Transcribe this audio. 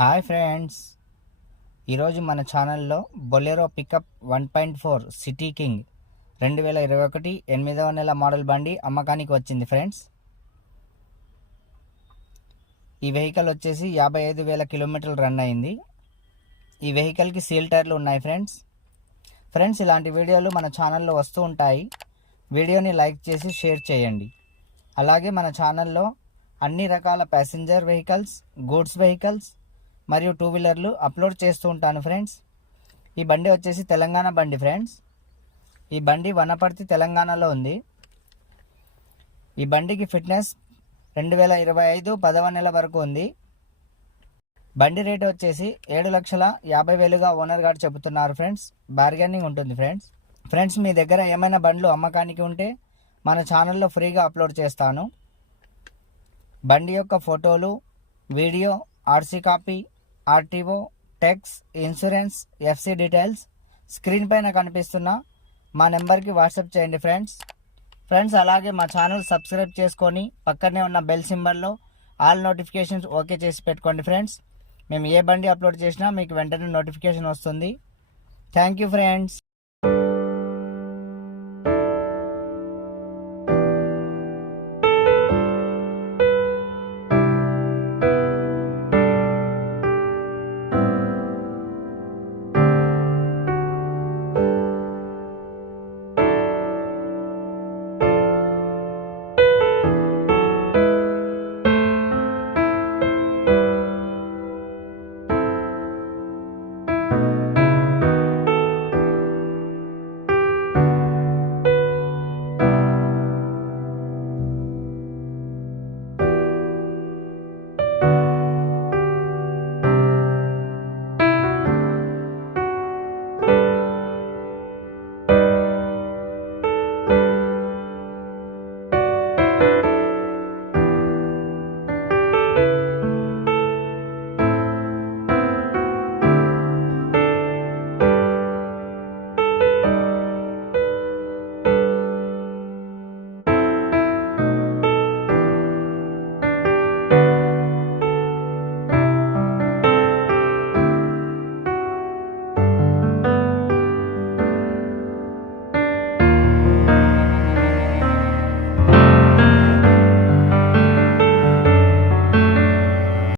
Hi friends, ఈరోజు మన ఛానల్లో బొలెరో పికప్ 1.4 సిటీ కింగ్ 2021 8వ నెల మోడల్ బండి అమ్మకానికి వచ్చింది ఫ్రెండ్స్. ఈ వెహికల్ వచ్చేసి 55,000 కిలోమీటర్లు రన్ అయింది. ఈ వెహికల్కి సీల్ టైర్లు ఉన్నాయి ఫ్రెండ్స్. ఇలాంటి వీడియోలు మన ఛానల్లో వస్తూ ఉంటాయి. వీడియోని లైక్ చేసి షేర్ చేయండి. అలాగే మన ఛానల్లో అన్ని రకాల ప్యాసింజర్ వెహికల్స్, గూడ్స్ వెహికల్స్ మరియు టూ వీలర్లు అప్లోడ్ చేస్తూ ఉంటాను ఫ్రెండ్స్. ఈ బండి వచ్చేసి తెలంగాణ బండి ఫ్రెండ్స్. ఈ బండి వనపర్తి తెలంగాణలో ఉంది. ఈ బండికి ఫిట్నెస్ 2025 10వ నెల వరకు ఉంది. బండి రేట్ వచ్చేసి 7,50,000గా ఓనర్ గారు చెబుతున్నారు ఫ్రెండ్స్. బార్గెనింగ్ ఉంటుంది ఫ్రెండ్స్. మీ దగ్గర ఏమైనా బండ్లు అమ్మకానికి ఉంటే మన ఛానల్లో ఫ్రీగా అప్లోడ్ చేస్తాను. బండి యొక్క ఫోటోలు, video, RC copy, RTO, tax, insurance, FC details screen పైన కనిపిస్తున్న మా నెంబర్కి వాట్సాప్ చేయండి ఫ్రెండ్స్. అలాగే మా ఛానల్ సబ్స్క్రైబ్ చేసుకొని పక్కనే ఉన్న బెల్ సింబల్లో ఆల్ నోటిఫికేషన్స్ ఓకే చేసి పెట్టుకోండి ఫ్రెండ్స్. మేము ఏ బండి అప్లోడ్ చేసినా మీకు వెంటనే నోటిఫికేషన్ వస్తుంది. Thank you friends.